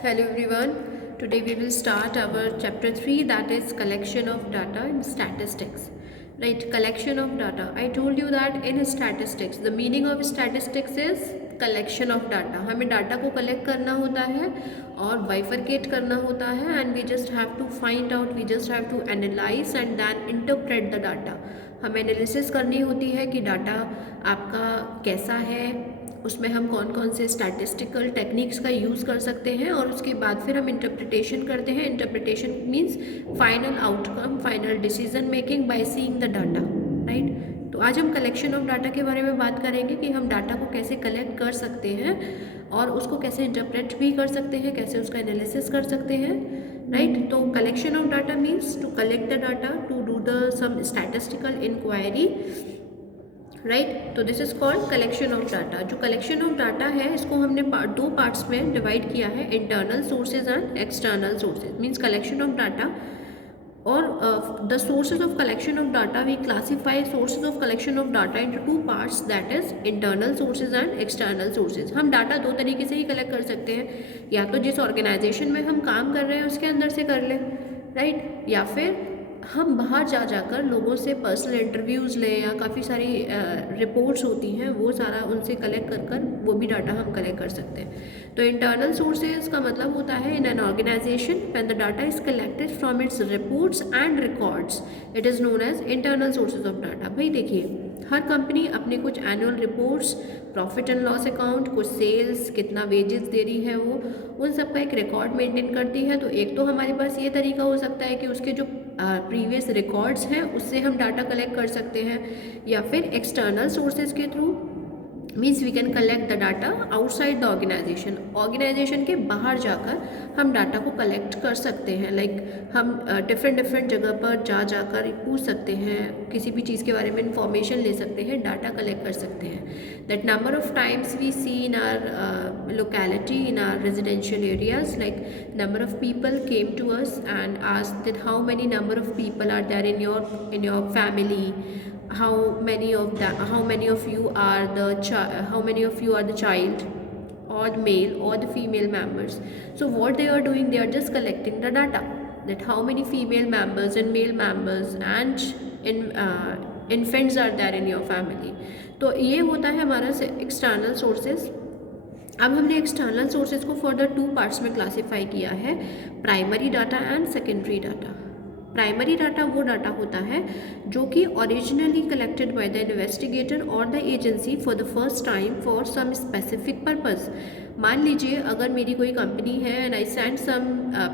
Hello everyone. Today we will start our chapter 3, that is collection of data in statistics. Right, collection of data. I told you that in statistics the meaning of statistics is collection of data. हमें data को collect करना होता है और bifurcate करना होता है and we just have to find out, we just have to analyze and then interpret the data. हमें एनालिसिस करनी होती है कि डाटा आपका कैसा है, उसमें हम कौन कौन से स्टैटिस्टिकल टेक्निक्स का यूज़ कर सकते हैं और उसके बाद फिर हम इंटरप्रिटेशन करते हैं. Interpretation means final outcome, final decision making by seeing the data. Right, तो आज हम कलेक्शन ऑफ डाटा के बारे में बात करेंगे कि हम डाटा को कैसे कलेक्ट कर सकते हैं और उसको कैसे इंटरप्रेट भी कर सकते हैं, कैसे उसका एनालिसिस कर सकते हैं. राइट, तो collection of data means to collect the data, to do the some statistical inquiry. Right, तो this is called collection of data. जो कलेक्शन ऑफ डाटा है इसको हमने दो पार्ट्स में डिवाइड किया है, internal sources and external sources. Means collection of data और the sources of collection of data, we classify sources of collection of data into two parts, that is internal sources and external sources. हम data दो तरीके से ही collect कर सकते हैं, या तो जिस ऑर्गेनाइजेशन में हम काम कर रहे हैं उसके अंदर से कर लें. राइट, या फिर हम बाहर जाकर लोगों से पर्सनल इंटरव्यूज़ लें, या काफ़ी सारी रिपोर्ट्स होती हैं वो सारा उनसे कलेक्ट कर वो भी डाटा हम कलेक्ट कर सकते हैं. तो इंटरनल सोर्सेज का मतलब होता है in an organisation when the data is collected from its reports and records, it is known as internal sources of data. भाई देखिए, हर कंपनी अपने कुछ annual reports, profit and loss account, कुछ सेल्स, कितना वेजेस दे रही है वो, उन सब का एक रिकॉर्ड मेंटेन करती है. तो एक तो हमारे पास ये तरीका हो सकता है कि उसके जो प्रीवियस रिकॉर्ड्स हैं उससे हम डाटा कलेक्ट कर सकते हैं, या फिर एक्सटर्नल सोर्सेज के थ्रू. Means we can collect the data outside the organisation. Organisation के बाहर जाकर हम डाटा को कलेक्ट कर सकते हैं. लाइक हम डिफरेंट जगह पर जाकर पूछ सकते हैं, किसी भी चीज़ के बारे में इंफॉर्मेशन ले सकते हैं, डाटा कलेक्ट कर सकते हैं. That number of times we see in our locality, in our residential areas, like number of people came to us and asked that how many number of people are there in your family, how many of you are the child or the male or the female members. So what they are doing, they are just collecting the data that how many female members and male members and infants are there in your family. तो ये होता है हमारा external sources. अब हमने external sources को further two parts में classify किया है, primary data and secondary data. Primary data वो डाटा होता है जो कि originally collected by the investigator और the agency for the first time for some specific purpose. मान लीजिए अगर मेरी कोई कंपनी है and I send some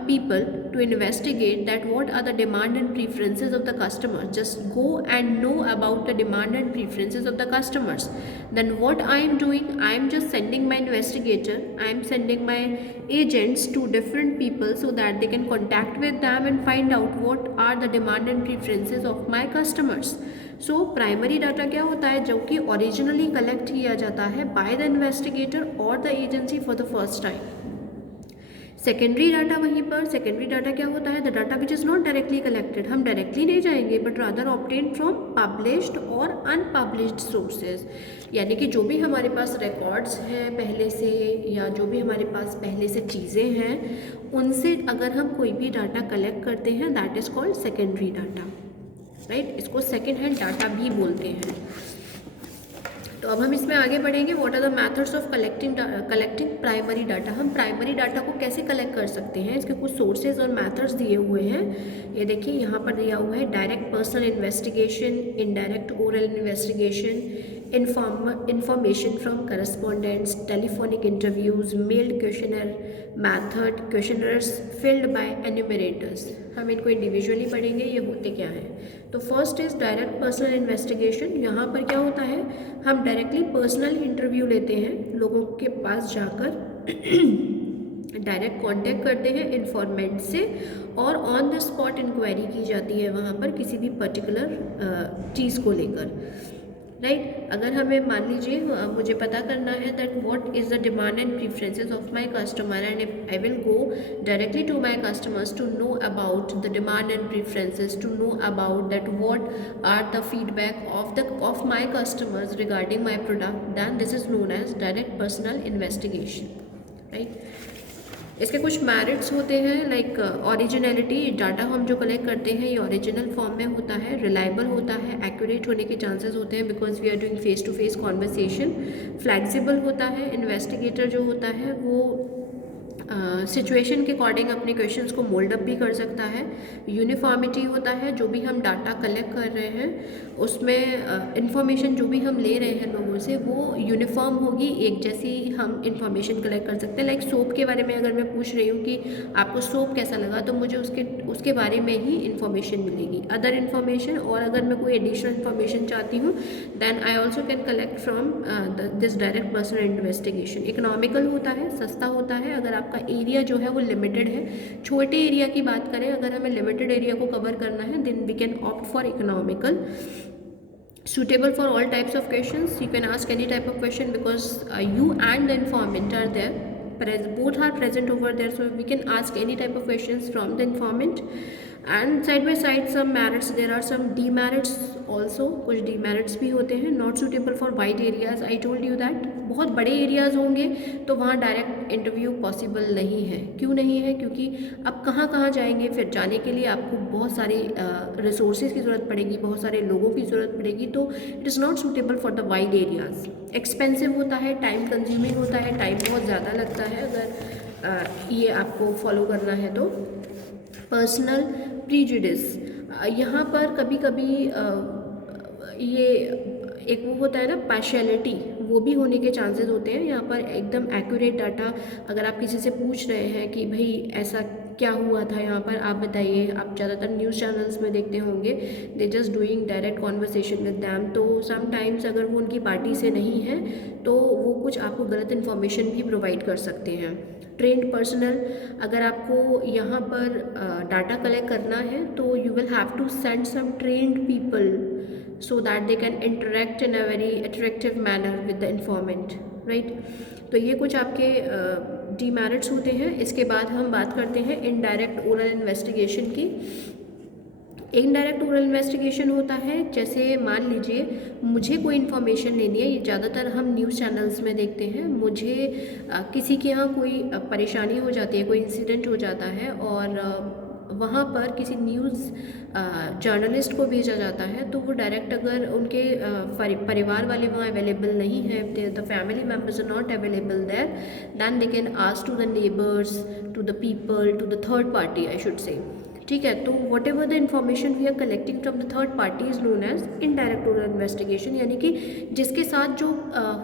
people to investigate that what are the demand and preferences of the customer, just go and no about the demand and preferences of the customers. Then what I am doing, I am just sending my investigator, I am sending my agents to different people so that they can contact with them and find out what are the demand and preferences of my customers. So primary data क्या होता है, जो कि originally collect किया जाता है by the investigator or the agency for the first time. Secondary data, वहीं पर सेकेंडरी डाटा क्या होता है, the data which is not directly collected. हम डायरेक्टली नहीं जाएंगे but rather obtain from published और अनपब्लिश्ड सोर्सेज. यानी कि जो भी हमारे पास रिकॉर्ड्स हैं पहले से, या जो भी हमारे पास पहले से चीज़ें हैं, उनसे अगर हम कोई भी डाटा कलेक्ट करते हैं, that is called secondary data. Right, इसको सेकेंड हैंड डाटा भी बोलते हैं. तो अब हम इसमें आगे बढ़ेंगे. What are the methods of collecting primary data. हम प्राइमरी डाटा को कैसे कलेक्ट कर सकते हैं, इसके कुछ सोर्सेज और मेथड्स दिए हुए हैं. ये देखिए यहाँ पर दिया हुआ है, direct personal investigation, indirect oral investigation, information from correspondents, telephonic interviews, mailed questionnaire method, questionnaires filled by enumerators. हम इनको इंडिविजुअली पढ़ेंगे ये होते क्या हैं. तो first is direct personal investigation. यहाँ पर क्या होता है, हम डायरेक्टली पर्सनल इंटरव्यू लेते हैं, लोगों के पास जाकर डायरेक्ट कांटेक्ट करते हैं इन्फॉर्मेंट से, और ऑन द स्पॉट इंक्वायरी की जाती है वहाँ पर किसी भी पर्टिकुलर चीज़ को लेकर. राइट, अगर हमें मान लीजिए मुझे पता करना है that what is the demand and preferences of my customer, and if I will go directly to my customers to know about the demand and preferences, to know about that what are the feedback of my customers regarding my product, then this is known as direct personal investigation. Right, इसके कुछ merits होते हैं like originality, data हम जो collect करते हैं ये original form में होता है, रिलायबल होता है, एक्यूरेट होने के चांसेस होते हैं because we are doing face to face conversation, flexible होता है, इन्वेस्टिगेटर जो होता है वो सिचुएशन के अकॉर्डिंग अपने क्वेश्चंस को मोल्ड अप भी कर सकता है, यूनिफॉर्मिटी होता है, जो भी हम डाटा कलेक्ट कर रहे हैं उसमें इंफॉर्मेशन जो भी हम ले रहे हैं लोगों से वो यूनिफॉर्म होगी, एक जैसी हम इंफॉर्मेशन कलेक्ट कर सकते हैं। लाइक सोप के बारे में अगर मैं पूछ रही हूँ कि आपको सोप कैसा लगा तो मुझे उसके बारे में ही इंफॉर्मेशन मिलेगी। अदर इन्फॉर्मेशन और अगर मैं कोई एडिशनल इन्फॉर्मेशन चाहती हूँ then I also can collect from this direct personal investigation. Economical होता है, सस्ता होता है, अगर आपका एरिया जो है वो लिमिटेड है, छोटे एरिया की बात करें अगर हमें लिमिटेड एरिया को कवर करना है then we can opt for economical. Suitable for all types of questions, you can ask any type of question because you and the informant are there, both are present over there, so we can ask any type of questions from the informant. And side by side some merits, there are some demerits also, कुछ demerits भी होते हैं। Not suitable for wide areas, I told you that बहुत बड़े areas होंगे तो वहाँ direct interview possible नहीं है। क्यों नहीं है? क्योंकि अब कहाँ कहाँ जाएंगे, फिर जाने के लिए आपको बहुत सारे रिसोर्सेज की ज़रूरत पड़ेगी, बहुत सारे लोगों की ज़रूरत पड़ेगी, तो it is not suitable for the wide areas. Expensive होता है, टाइम कंज्यूमिंग होता है, टाइम बहुत ज़्यादा लगता है अगर ये आपको फॉलो करना है तो। पर्सनल प्रीजुडिस, यहाँ पर कभी कभी ये एक वो होता है ना पार्शियलिटी, वो भी होने के चांसेस होते हैं। यहाँ पर एकदम एक्यूरेट डाटा अगर आप किसी से पूछ रहे हैं कि भाई ऐसा क्या हुआ था यहाँ पर, आप बताइए, आप ज़्यादातर न्यूज़ चैनल्स में देखते होंगे they just doing direct conversation with them, तो समटाइम्स अगर वो उनकी पार्टी से नहीं है तो वो कुछ आपको गलत इन्फॉर्मेशन भी प्रोवाइड कर सकते हैं। ट्रेंड पर्सनल, अगर आपको यहाँ पर डाटा कलेक्ट करना है तो you will have to send some trained people so that they can interact in a very attractive manner with the informant, right? तो ये कुछ आपके डीमेरिट्स होते हैं। इसके बाद हम बात करते हैं इनडायरेक्ट ओरल इन्वेस्टिगेशन की। इनडायरेक्ट ओरल इन्वेस्टिगेशन होता है जैसे मान लीजिए मुझे कोई इन्फॉर्मेशन लेनी है, ये ज़्यादातर हम न्यूज़ चैनल्स में देखते हैं, मुझे किसी के यहाँ कोई परेशानी हो जाती है, कोई इंसिडेंट हो जाता है और वहाँ पर किसी न्यूज़ जर्नलिस्ट को भेजा जाता है, तो वो डायरेक्ट अगर उनके परिवार वाले वहाँ अवेलेबल नहीं है, the family members are not available there, then they can ask to the neighbours, to the people, to the third party I should say. ठीक है, तो whatever the information we are collecting from the third party is known as indirect oral investigation, यानी कि जिसके साथ जो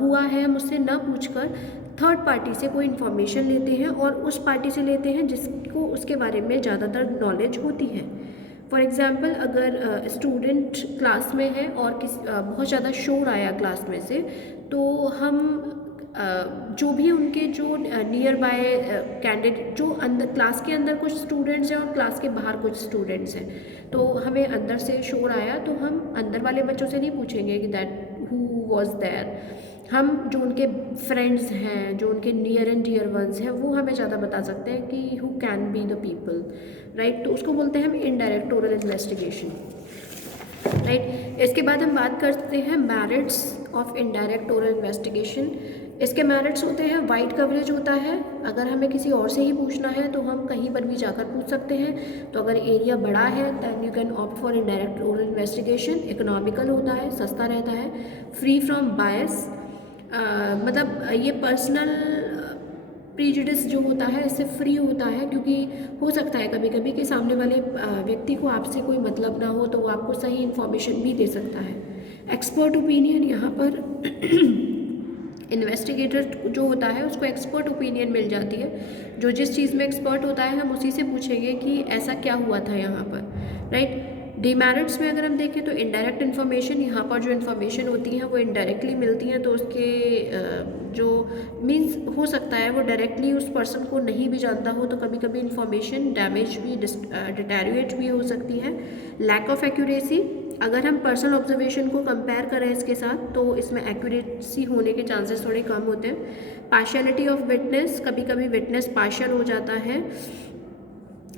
हुआ है हम उससे ना पूछकर थर्ड पार्टी से कोई इन्फॉर्मेशन लेते हैं और उस पार्टी से लेते हैं जिसको उसके बारे में ज़्यादातर नॉलेज होती है। फॉर एग्ज़ाम्पल अगर स्टूडेंट क्लास में है और बहुत ज़्यादा शोर आया क्लास में से, तो हम जो भी उनके जो नियर बाय कैंडिडेट, जो अंदर क्लास के अंदर कुछ स्टूडेंट्स हैं और क्लास के बाहर कुछ स्टूडेंट्स हैं, तो हमें अंदर से शोर आया तो हम अंदर वाले बच्चों से नहीं पूछेंगे कि दैट हु वॉज देयर, हम जो उनके फ्रेंड्स हैं, जो उनके नियर एंड डियर वंस हैं, वो हमें ज़्यादा बता सकते हैं कि who can be the people, right? तो उसको बोलते हैं हम इनडायरेक्ट ओरल इन्वेस्टिगेशन, राइट? इसके बाद हम बात करते हैं merits of indirect oral investigation. इसके मेरिट्स होते हैं वाइड कवरेज होता है, अगर हमें किसी और से ही पूछना है तो हम कहीं पर भी जाकर पूछ सकते हैं, तो अगर एरिया बड़ा है then you can opt for indirect oral investigation. Economical होता है, सस्ता रहता है, फ्री फ्रॉम बायस, मतलब ये पर्सनल प्रीजुडिस जो होता है इससे फ्री होता है, क्योंकि हो सकता है कभी कभी कि सामने वाले व्यक्ति को आपसे कोई मतलब ना हो तो वो आपको सही इन्फॉर्मेशन भी दे सकता है। एक्सपर्ट ओपिनियन, यहाँ पर इन्वेस्टिगेटर जो होता है उसको एक्सपर्ट ओपिनियन मिल जाती है, जो जिस चीज़ में एक्सपर्ट होता है हम उसी से पूछेंगे कि ऐसा क्या हुआ था यहाँ पर, राइट? डीमेरिट्स में अगर हम देखें तो इनडायरेक्ट इन्फॉर्मेशन, यहाँ पर जो इन्फॉर्मेशन होती हैं वो इनडायरेक्टली मिलती हैं, तो उसके जो मीन्स हो सकता है वो डायरेक्टली उस पर्सन को नहीं भी जानता हो, तो कभी कभी इन्फॉर्मेशन डैमेज भी डिटेरियोरेट भी हो सकती है। लैक ऑफ एक्यूरेसी, अगर हम पर्सनल ऑब्जर्वेशन को कंपेयर करें इसके साथ तो इसमें एक्यूरेसी होने के चांसेस थोड़े कम होते हैं। पार्शियलिटी ऑफ विटनेस, कभी कभी विटनेस पार्शियल हो जाता है।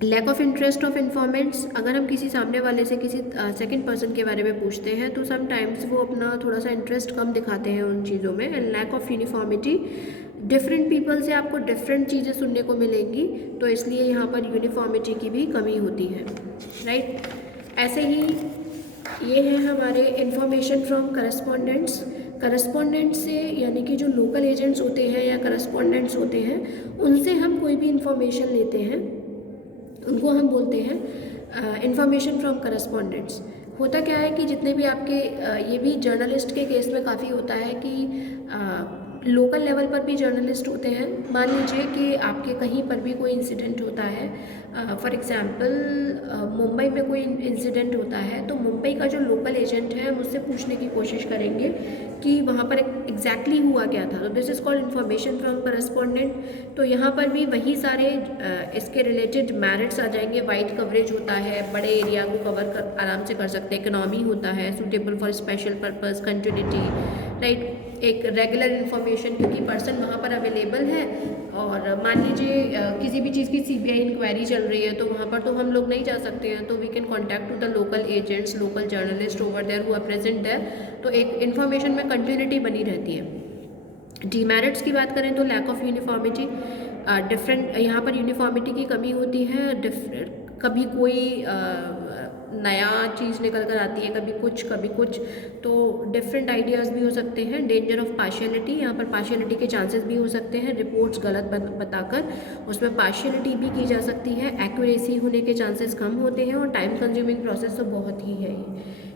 Lack of interest of informants, अगर हम किसी सामने वाले से किसी सेकंड पर्सन के बारे में पूछते हैं तो समटाइम्स वो अपना थोड़ा सा इंटरेस्ट कम दिखाते हैं उन चीज़ों में। And lack of uniformity, different people से आपको डिफरेंट चीज़ें सुनने को मिलेंगी, तो इसलिए यहाँ पर यूनिफॉर्मिटी की भी कमी होती है, राइट। ऐसे ही ये है हमारे इंफॉर्मेशन फ्रॉम करस्पॉन्डेंट्स। करस्पॉन्डेंट से यानी कि जो लोकल एजेंट्स होते हैं या करस्पॉन्डेंट्स होते हैं, उनसे हम कोई भी इंफॉर्मेशन लेते हैं, उनको हम बोलते हैं इंफॉर्मेशन फ्रॉम करस्पॉन्डेंट्स। होता क्या है कि जितने भी आपके ये भी जर्नलिस्ट के केस में काफ़ी होता है कि लोकल लेवल पर भी जर्नलिस्ट होते हैं। मान लीजिए कि आपके कहीं पर भी कोई इंसिडेंट होता है, फॉर एग्ज़ाम्पल मुंबई में कोई इंसिडेंट होता है, तो मुंबई का जो लोकल एजेंट है मुझसे पूछने की कोशिश करेंगे कि वहाँ पर एग्जैक्टली हुआ क्या था। तो this is called information from correspondent. तो यहाँ पर भी वही सारे इसके रिलेटेड मेरिट्स आ जाएंगे। वाइड कवरेज होता है, बड़े एरिया को कवर कर आराम से कर सकते हैं, इकोनॉमी होता है, suitable for special purpose, continuity, right, एक रेगुलर इन्फॉर्मेशन, क्योंकि पर्सन वहाँ पर अवेलेबल है। और मान लीजिए किसी भी चीज़ की सीबीआई इंक्वायरी चल रही है, तो वहाँ पर तो हम लोग नहीं जा सकते हैं, तो we can contact to the local agents, local journalist over there who are present there. तो एक इन्फॉर्मेशन में कंटिन्यूटी बनी रहती है। डीमेरिट्स की बात करें तो लैक ऑफ यूनिफॉर्मिटी, डिफरेंट, यहाँ पर यूनिफॉर्मिटी की कमी होती है। कभी कोई नया चीज़ निकल कर आती है, कभी कुछ, तो डिफरेंट आइडियाज़ भी हो सकते हैं। डेंजर ऑफ पार्शियलिटी, यहाँ पर पार्शियलिटी के चांसेस भी हो सकते हैं। रिपोर्ट्स गलत बताकर उसमें पार्शियलिटी भी की जा सकती है। एक्यूरेसी होने के चांसेस कम होते हैं। और टाइम कंज्यूमिंग प्रोसेस तो बहुत ही है,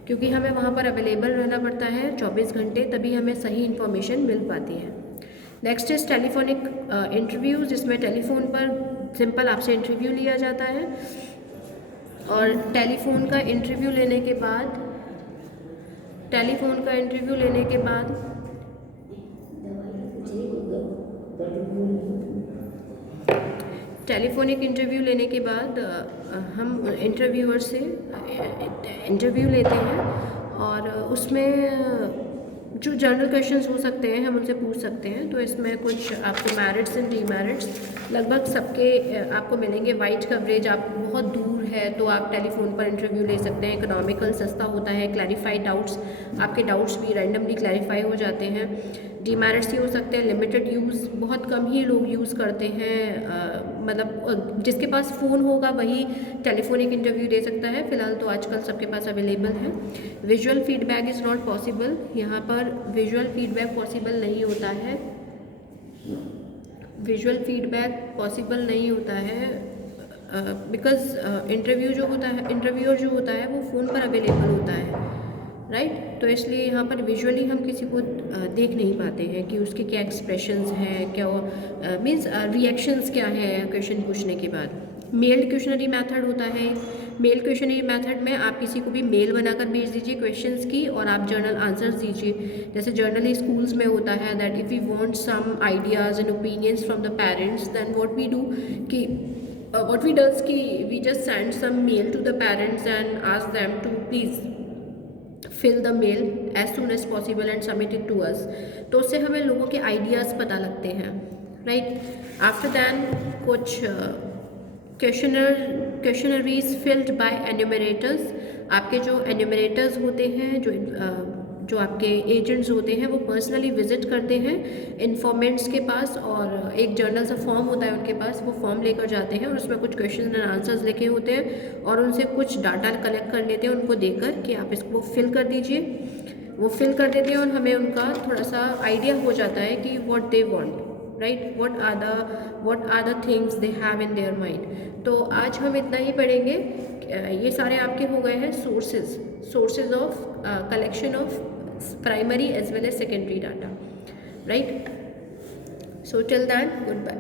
क्योंकि हमें वहाँ पर अवेलेबल रहना पड़ता है 24 घंटे, तभी हमें सही इन्फॉर्मेशन मिल पाती है। नेक्स्ट इज टेलीफोनिक इंटरव्यू, जिसमें टेलीफोन पर सिंपल आपसे इंटरव्यू लिया जाता है। और टेलीफोन का इंटरव्यू लेने के बाद टेलीफोनिक इंटरव्यू लेने के बाद हम इंटरव्यूअर से इंटरव्यू लेते हैं, और उसमें जो जनरल क्वेश्चंस हो सकते हैं हम उनसे पूछ सकते हैं। तो इसमें कुछ आपको मेरिट्स एंड डीमेरिट्स लगभग सबके आपको मिलेंगे। वाइड कवरेज, आप बहुत दूर है तो आप टेलीफोन पर इंटरव्यू ले सकते हैं। इकोनॉमिकल, सस्ता होता है। क्लैरिफाइड डाउट्स, आपके डाउट्स भी रैंडमली क्लैरिफाई हो जाते हैं। डीमेरिट्स ये हो सकते हैं लिमिटेड यूज़, बहुत कम ही लोग यूज़ करते हैं, मतलब जिसके पास फ़ोन होगा वही टेलीफोनिक इंटरव्यू दे सकता है। फ़िलहाल तो आजकल सबके पास अवेलेबल है। Visual feedback is not possible, यहाँ पर विजुअल फीडबैक पॉसिबल नहीं होता है। विजुअल फीडबैक पॉसिबल नहीं होता है बिकॉज इंटरव्यूअर जो होता है वो फ़ोन पर अवेलेबल होता है, राइट। तो इसलिए यहाँ पर विजुअली हम किसी को देख नहीं पाते हैं कि उसके क्या एक्सप्रेशंस हैं, क्या मीन्स रिएक्शंस क्या हैं क्वेश्चन पूछने के बाद। मेल्ड क्वेश्चनरी मेथड होता है। मेल क्वेश्चनरी मेथड में आप किसी को भी मेल बनाकर भेज दीजिए क्वेश्चंस की, और आप जर्नल आंसर्स दीजिए। जैसे जनरली स्कूल्स में होता है that if you want some ideas and opinions from the parents, then what we does कि we just send some mail to the parents and ask them to please fill the mail as soon as possible and submit it to us। तो उससे हमें लोगों के ideas पता लगते हैं, right. After then कुछ क्वेश्चनरीज फिल्ड बाय एन्यूमरेटर्स। आपके जो एन्यूमरेटर्स होते हैं, जो आपके एजेंट्स होते हैं, वो पर्सनली विजिट करते हैं इन्फॉर्मेंट्स के पास, और एक जर्नल सा फॉर्म होता है उनके पास, वो फॉर्म लेकर जाते हैं और उसमें कुछ क्वेश्चन एंड आंसर्स लिखे होते हैं, और उनसे कुछ डाटा कलेक्ट कर लेते हैं उनको देकर कि आप इसको फिल कर दीजिए। वो फिल कर देते हैं और हमें उनका थोड़ा सा आइडिया हो जाता है कि what they want, right, what are the things they have in their mind. तो आज हम इतना ही पढ़ेंगे। ये सारे आपके हो गए हैं sources of collection of primary as well as secondary data, right? So till then, goodbye.